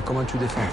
et comment tu défends.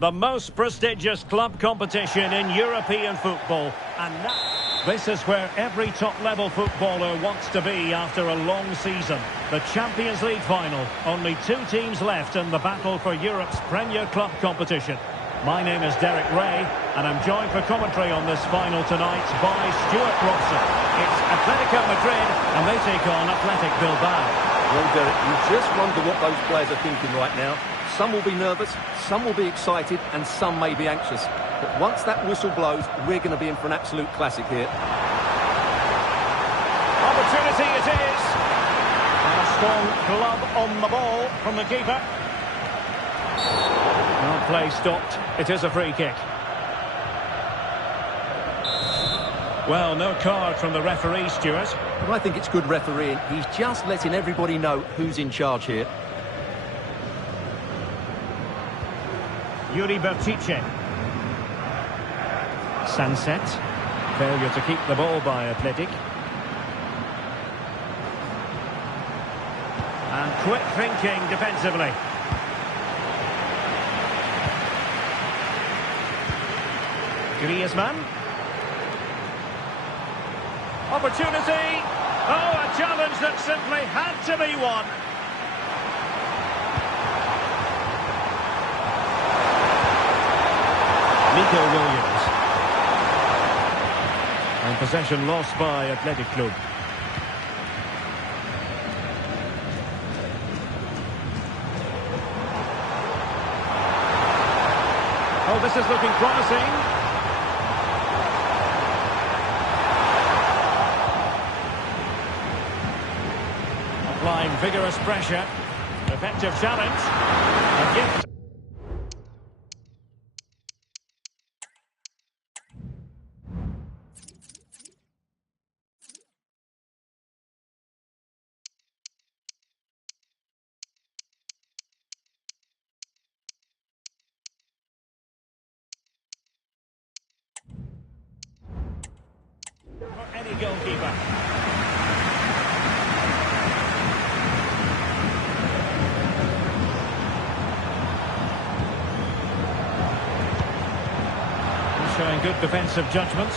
The most prestigious club competition in European football. And now, this is where every top-level footballer wants to be after a long season. The Champions League final. Only 2 teams left in the battle for Europe's Premier Club competition. My name is Derek Ray, and I'm joined for commentary on this final tonight by Stuart Robson. It's Atletico Madrid, and they take on Athletic Bilbao. Well, Derek, you just wonder what those players are thinking right now. Some will be nervous, some will be excited, and some may be anxious. But once that whistle blows, we're going to be in for an absolute classic here. Opportunity it is. And a strong glove on the ball from the keeper. Well, play stopped. It is a free kick. Well, no card from the referee, Stuart. But I think it's good refereeing. He's just letting everybody know who's in charge here. Yuri Bertice. Sunset. Failure to keep the ball by Athletic. And quick thinking defensively. Griezmann. Opportunity. Oh, a challenge that simply had to be won. Nico Williams. And possession lost by Athletic Club. Oh, this is looking promising. Applying vigorous pressure. Effective challenge. A gift. For any goalkeeper. Showing good defensive judgment.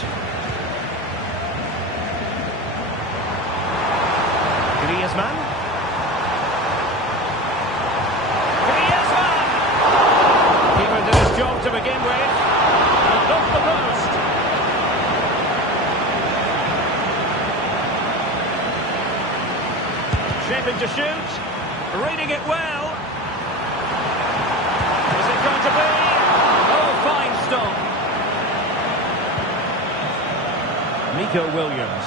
Griezmann. Griezmann! Keeper did his job to begin with. And off the post. Shaping to shoot. Reading it well. Is it going to be? Oh, fine stop. Nico Williams.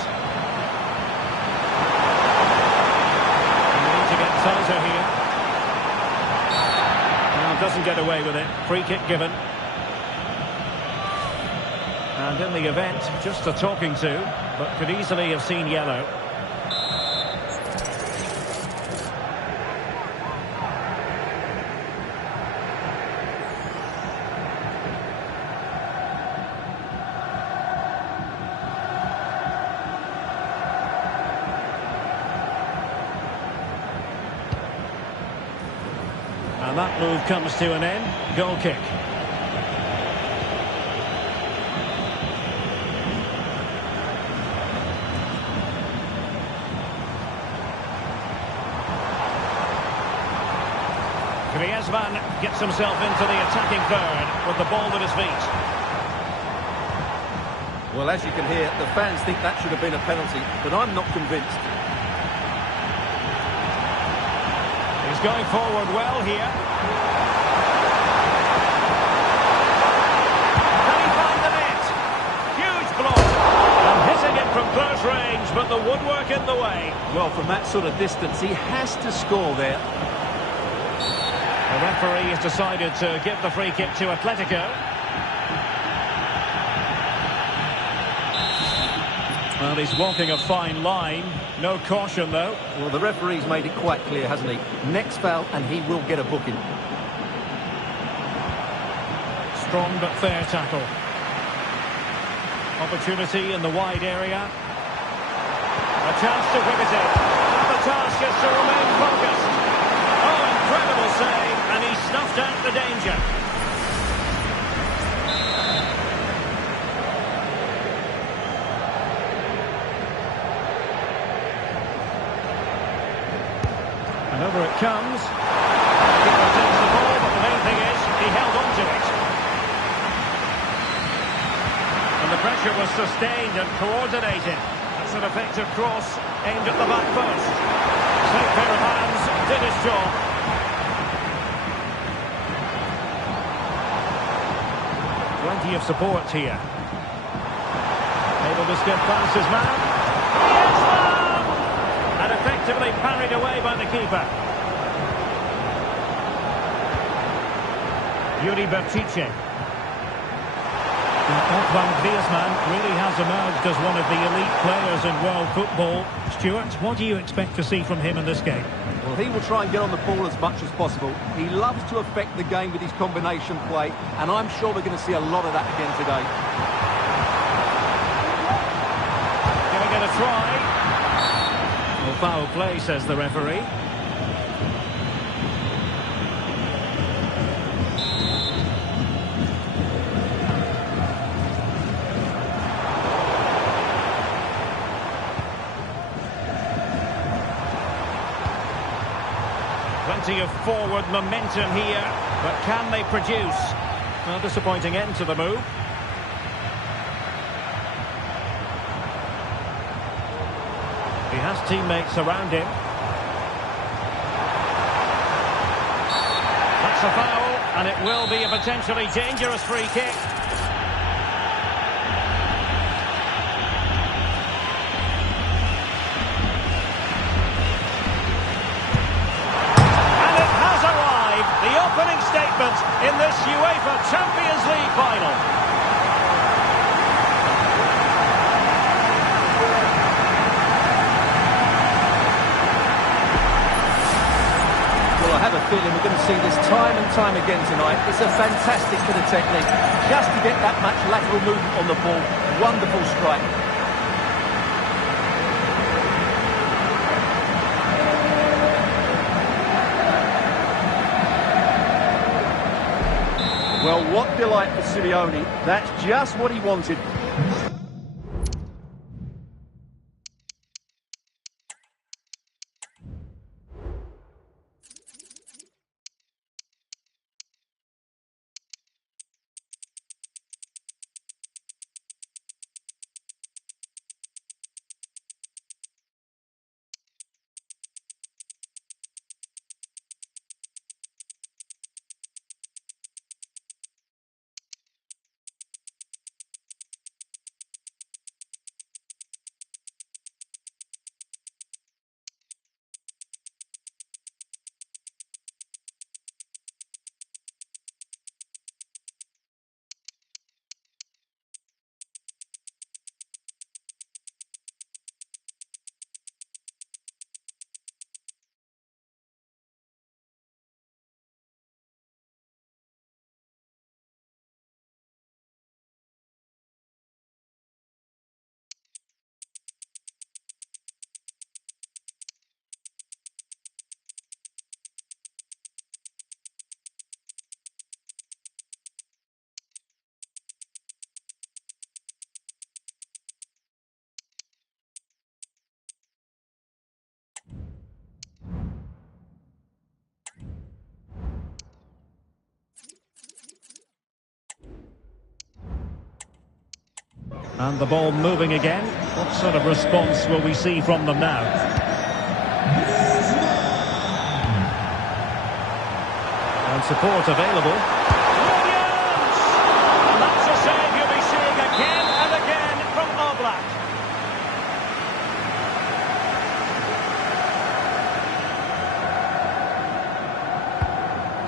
We need to get tighter here. Now doesn't get away with it. Free kick given. And in the event, just a talking to, but could easily have seen yellow. And that move comes to an end. Goal kick. Griezmann gets himself into the attacking third with the ball at his feet. Well, as you can hear, the fans think that should have been a penalty, but I'm not convinced. He's going forward well here. Can he find the net? Huge block. And hitting it from close range, but the woodwork in the way. Well, from that sort of distance, he has to score there. The referee has decided to give the free kick to Atletico. Well, he's walking a fine line. No caution, though. Well, the referee's made it quite clear, hasn't he? Next foul, and he will get a booking. Strong but fair tackle. Opportunity in the wide area. A chance to whip it in. And the task is to remain focused. Oh, incredible save, and he snuffed out the danger. And over it comes. Keeper takes the ball, but the main thing is he held on to it. And the pressure was sustained and coordinated. That's an effective cross aimed at the back post. Slick pair of hands, did his job. Plenty of support here. Able to skip past his man. And effectively parried away by the keeper. Yuri Berchiche. Antoine Griezmann really has emerged as one of the elite players in world football. Stuart, what do you expect to see from him in this game? Well, he will try and get on the ball as much as possible. He loves to affect the game with his combination play, and I'm sure we're going to see a lot of that again today. Giving it a try. Well, foul play, says the referee. Plenty of forward momentum here, but can they produce? A disappointing end to the move. He has teammates around him. That's a foul, and it will be a potentially dangerous free kick. Opening statement in this UEFA Champions League final. Well, I have a feeling we're going to see this time and time again tonight. It's a fantastic bit of technique. Just to get that much lateral movement on the ball. Wonderful strike. Well, what delight for Simeone. That's just what he wanted. And the ball moving again. What sort of response will we see from them now? And support available. Brilliant! And that's a save you'll be seeing again and again from Oblak.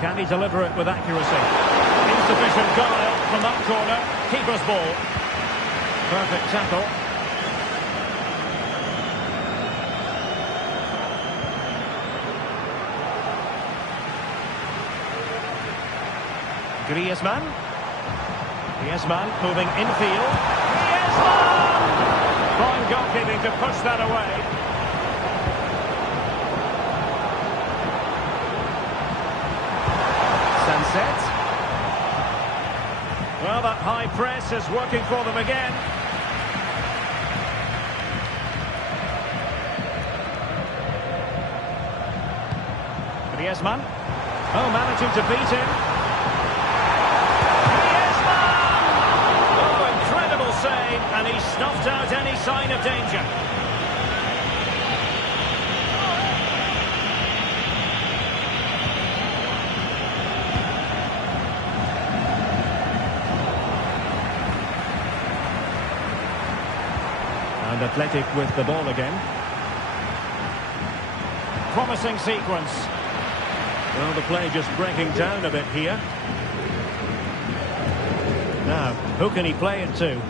Can he deliver it with accuracy? Insufficient guile from that corner. Keeper's ball. Perfect tackle. Griezmann. Griezmann moving infield. Griezmann! Fine goalkeeping to push that away. Sunset. Well, that high press is working for them again. Griezmann. Oh, managing to beat him. Save, and he snuffed out any sign of danger. And Athletic with the ball again. Promising sequence. Well, the play just breaking down a bit here. Now, who can he play it to?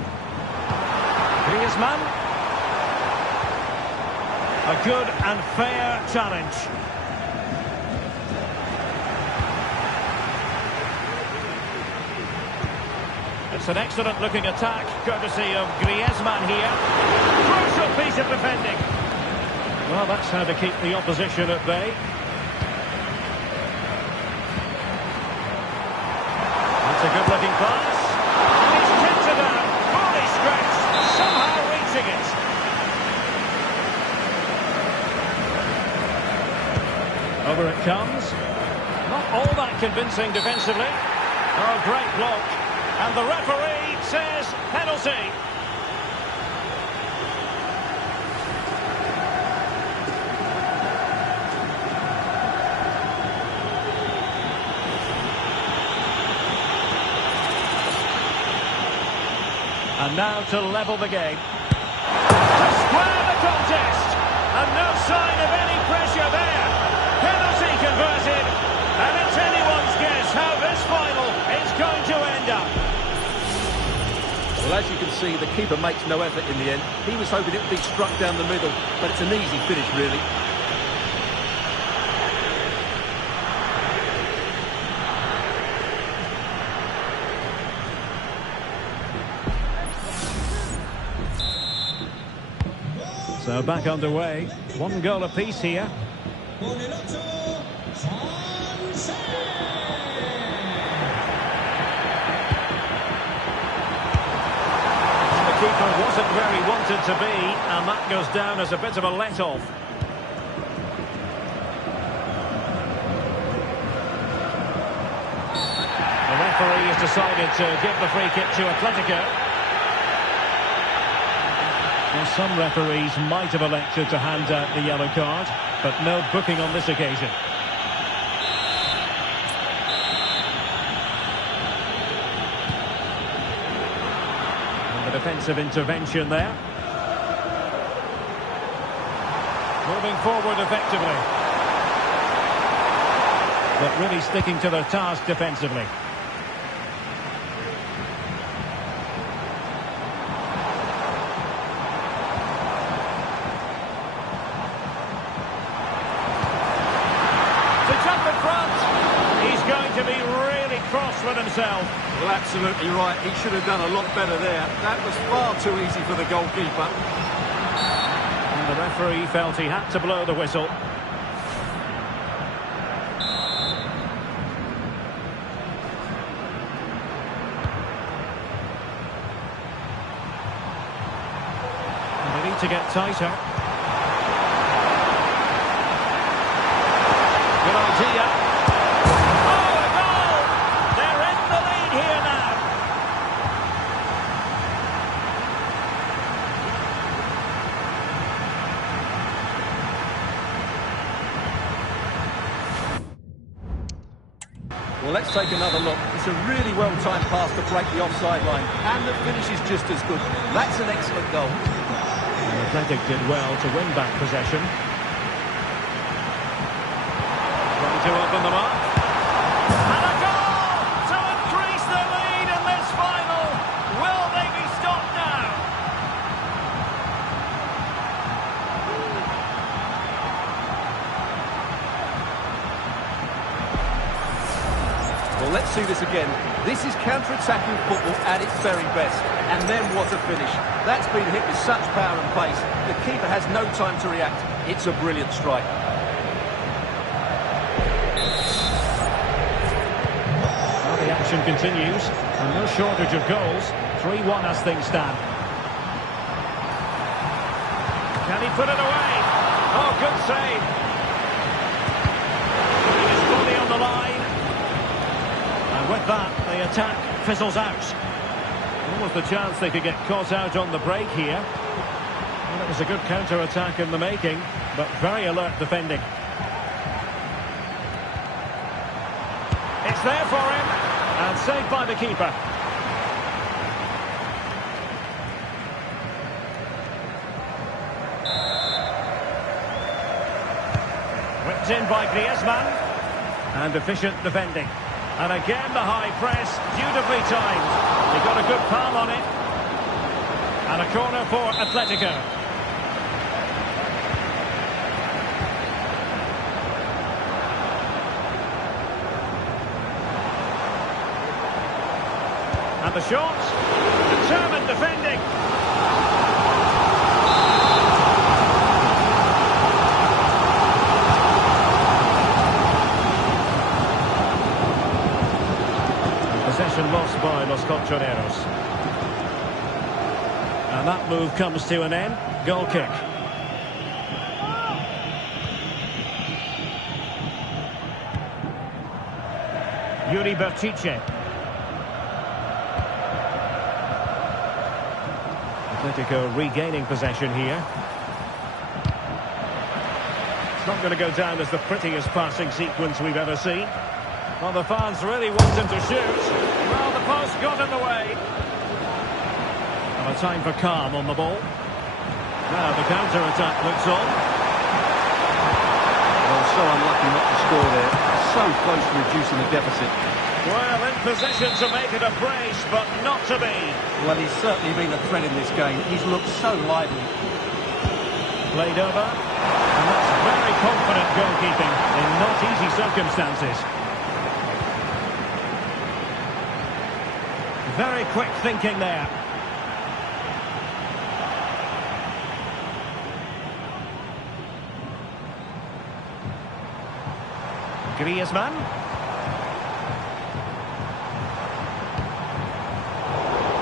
Griezmann. A good and fair challenge. It's an excellent looking attack, courtesy of Griezmann here. Crucial piece of defending. Well, that's how to keep the opposition at bay. That's a good looking pass. And he's tipped it down, fully stretched, somehow reaching it. Over it comes. Not all that convincing defensively. Oh, great block. And the referee says penalty. And now to level the game. To square the contest. And no sign of any pressure there. Penalty converted. And it's anyone's guess how this final is going to end up. Well, as you can see, the keeper makes no effort in the end. He was hoping it would be struck down the middle, but it's an easy finish, really. So back underway. One goal apiece here. The keeper wasn't where he wanted to be, and that goes down as a bit of a let-off. The referee has decided to give the free kick to Atletico. Well, some referees might have elected to hand out the yellow card, but no booking on this occasion. And the defensive intervention there. Moving forward effectively. But really sticking to their task defensively. To be really cross with himself. Well, absolutely right. He should have done a lot better there. That was far too easy for the goalkeeper. And the referee felt he had to blow the whistle. And they need to get tighter. Good idea. Well, let's take another look. It's a really well-timed pass to break the offside line, and the finish is just as good. That's an excellent goal. And Athletic did well to win back possession. Trying to open them up. And a goal to increase the lead in this final. Will they be stopped now? Well, let's see this again. This is counter-attacking football at its very best. And then what a finish. That's been hit with such power and pace. The keeper has no time to react. It's a brilliant strike. Well, the action continues. And no shortage of goals. 3-1 as things stand. Can he put it away? Oh, good save. Putting his body on the line. And with that, the attack fizzles out. Almost the chance they could get caught out on the break here. Well, it was a good counter-attack in the making, but very alert defending. It's there for him, and saved by the keeper. Whipped in by Griezmann, and efficient defending. And again the high press, beautifully timed. He got a good palm on it. And a corner for Atletico. And the shot. Determined defending. Possession lost by Los Colchoneros. And that move comes to an end. Goal kick. Yuri Berchiche. Atletico regaining possession here. It's not going to go down as the prettiest passing sequence we've ever seen. Well, the fans really want him to shoot. Well, the post got in the way. And a time for calm on the ball. Now the counter-attack looks on. Well, so unlucky not to score there. So close to reducing the deficit. Well, in position to make it a brace, but not to be. Well, he's certainly been a threat in this game. He's looked so lively. Played over. And that's very confident goalkeeping in not easy circumstances. Very quick thinking there. Griezmann.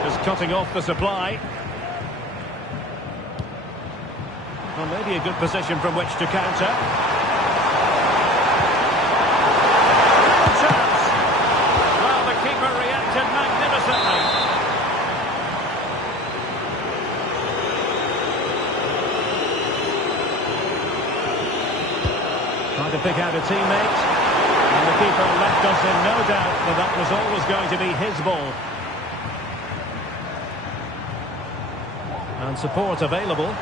Just cutting off the supply. Well, maybe a good position from which to counter. Chance. Well, the keeper reacted magnificently. Trying to pick out a teammate. And the keeper left us in no doubt that that was always going to be his ball. And support available.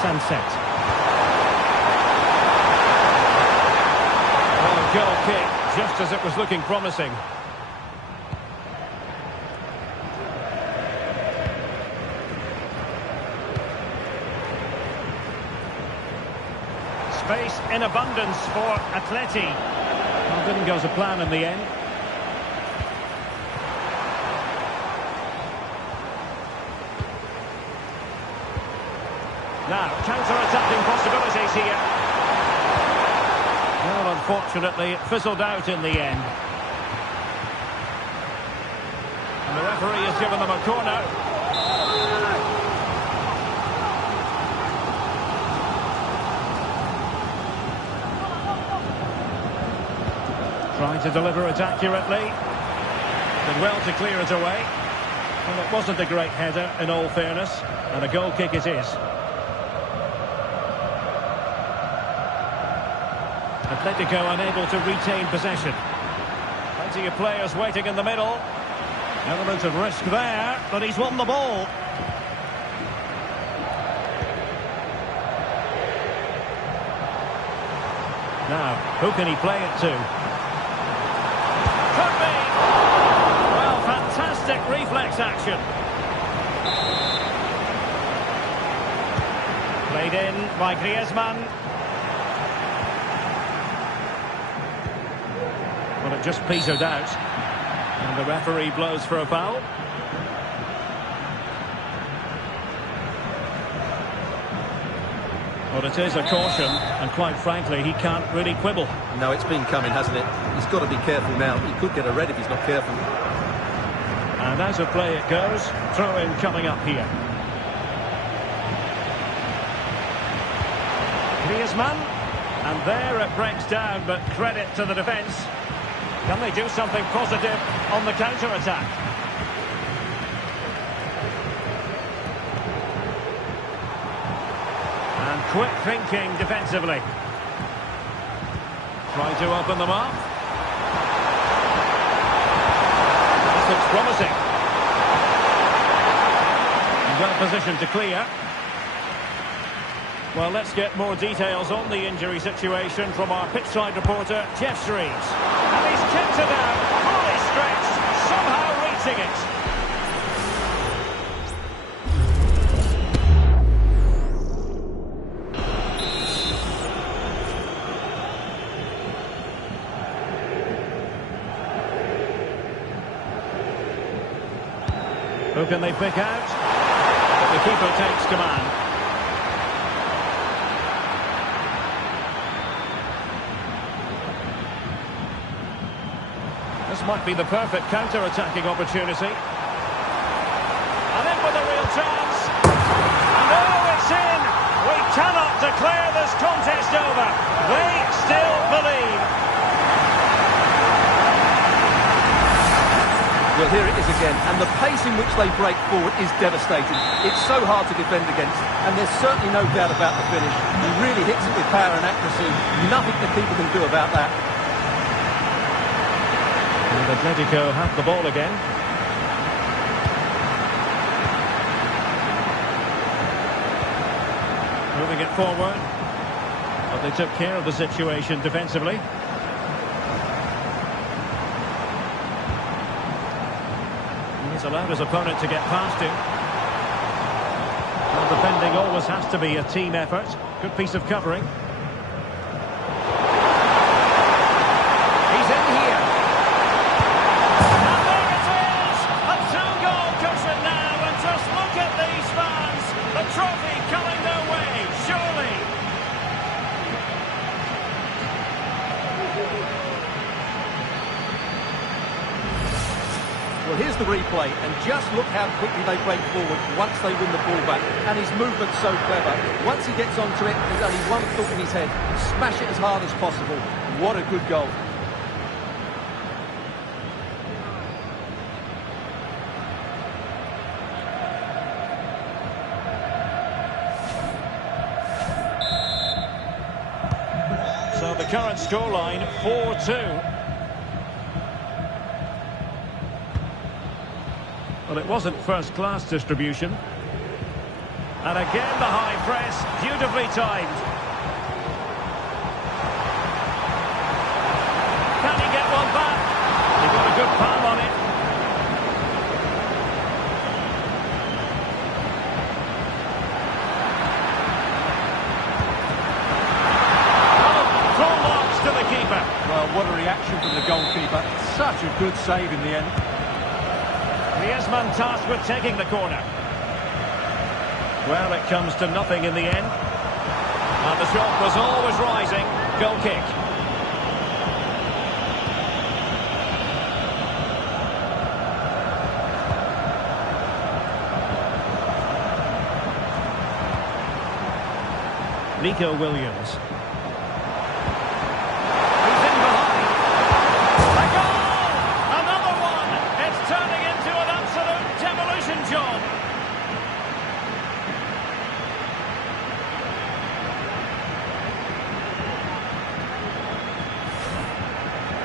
Sunset. Oh, goal kick, just as it was looking promising. Space in abundance for Atleti. Well, didn't go as a plan in the end. Now, counter-attacking possibilities here. Well, unfortunately, it fizzled out in the end. And the referee has given them a corner. Trying to deliver it accurately. Did well to clear it away. Well, it wasn't a great header, in all fairness, and a goal kick it is. Atletico unable to retain possession. Plenty of players waiting in the middle. Element of risk there, but he's won the ball. Now, who can he play it to? Could be! Well, fantastic reflex action. Played in by Griezmann. Well, it just petered out. And the referee blows for a foul. Well, it is a caution, and quite frankly, he can't really quibble. No, it's been coming, hasn't it? He's got to be careful now. He could get a red if he's not careful. And out of play it goes. Throw-in coming up here. Griezmann. And there it breaks down, but credit to the defence. Can they do something positive on the counter-attack? And quick thinking defensively. Trying to open them up. This looks promising. Well positioned to clear. Well, let's get more details on the injury situation from our pitchside reporter, Jeff Shreves. And he's kept it out, fully stretched, somehow reaching it. Who can they pick out? But the keeper takes command. This might be the perfect counter-attacking opportunity. And in with a real chance. And oh, it's in! We cannot declare this contest over. They still believe. Well, here it is again, and the pace in which they break forward is devastating. It's so hard to defend against, and there's certainly no doubt about the finish. He really hits it with power and accuracy. Nothing the keeper can do about that. And Atletico have the ball again. Moving it forward. But they took care of the situation defensively. He's allowed his opponent to get past him. Well, defending always has to be a team effort. Good piece of covering. He's in here. And there it is! A two-goal cushion now, and just look at these fans. The trophy coming their way, surely. Well, here's the replay, and just look how quickly they break forward once they win the ball back. And his movement's so clever. Once he gets onto it, there's only one thought in his head. Smash it as hard as possible. What a good goal. So the current scoreline, 4-2. Well, it wasn't first-class distribution. And again, the high press, beautifully timed. Can he get one back? He got a good palm on it. Oh, full marks to the keeper. Well, what a reaction from the goalkeeper. Such a good save in the end. Griezmann tasked with taking the corner. Well, it comes to nothing in the end. And the shot was always rising. Goal kick. Nico Williams. He's in behind.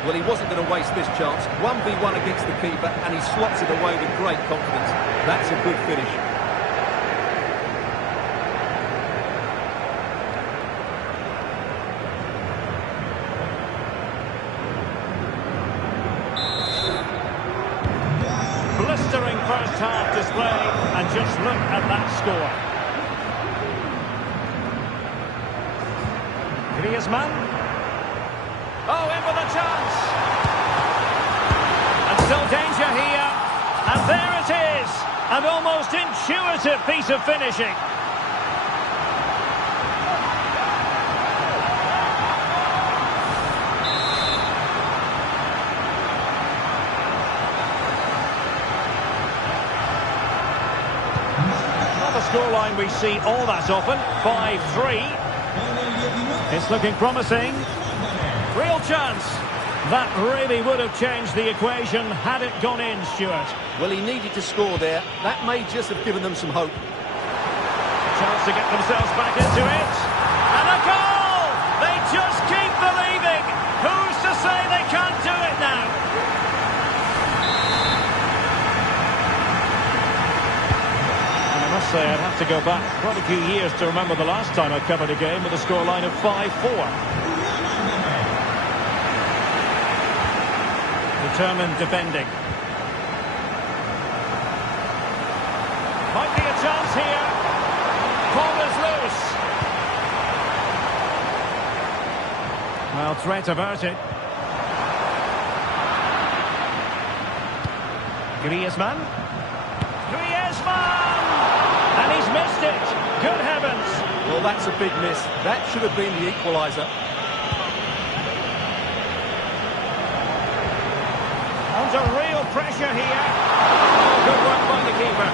Well, he wasn't going to waste this chance. 1v1 against the keeper, and he slots it away with great confidence. That's a good finish. Blistering first half display, and just look at that score. Griezmann. Oh, in with a chance. And still danger here. And there it is. An almost intuitive piece of finishing. Not a scoreline we see all that often. 5-3. It's looking promising. Real chance. That really would have changed the equation had it gone in, Stuart. Well, he needed to score there. That may just have given them some hope. Chance to get themselves back into it. And a goal! They just keep believing. Who's to say they can't do it now? And I must say, I'd have to go back quite a few years to remember the last time I covered a game with a scoreline of 5-4. Determined defending. Might be a chance here. Ball is loose. Well, threat averted. Griezmann. Griezmann! And he's missed it. Good heavens. Well, that's a big miss. That should have been the equaliser. Under real pressure here. Oh, good work by the keeper.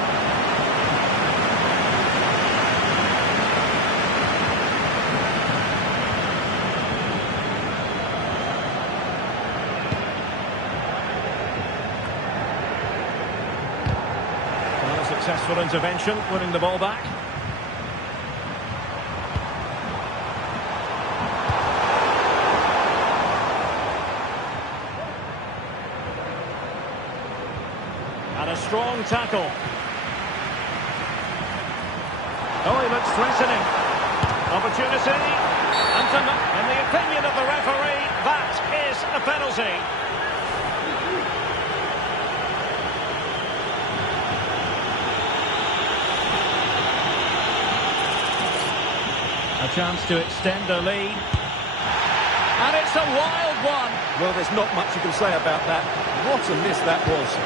Well, a successful intervention, winning the ball back. And a strong tackle. Oh, he looks threatening. Opportunity. And in the opinion of the referee, that is a penalty. A chance to extend the lead. And it's a wild one. Well, there's not much you can say about that. What a miss that was.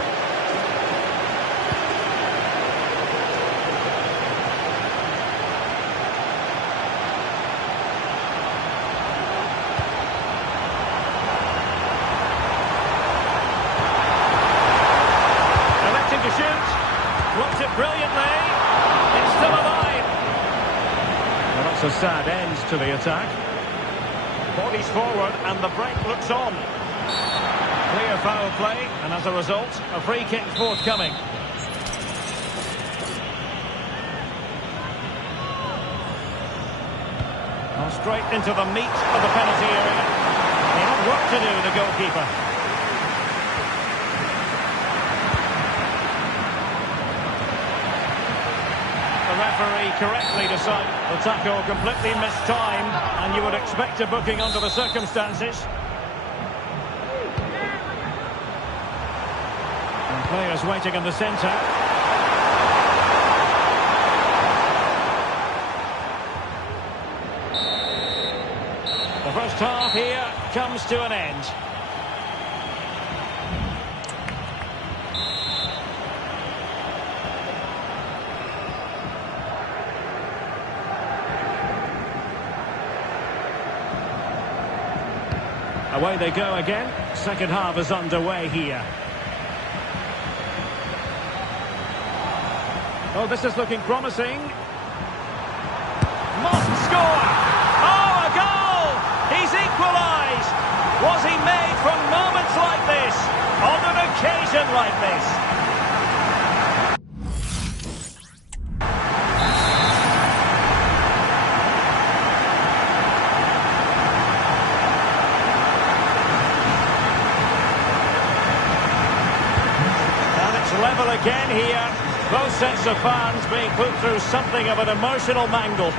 To shoot, blocked it brilliantly. It's still alive. Well, that's a sad end to the attack. Bodies forward, and the break looks on. Clear foul play, and as a result, a free kick forthcoming. Well, straight into the meat of the penalty area. He had work to do, the goalkeeper. The referee correctly decided the tackle completely missed time, and you would expect a booking under the circumstances. And players waiting in the centre. The first half here comes to an end. Away they go again. Second half is underway here. Oh, this is looking promising. Must score! Oh, a goal! He's equalised! Was he made from moments like this? On an occasion like this? struggle again here. Both sets of fans being put through something of an emotional mangle.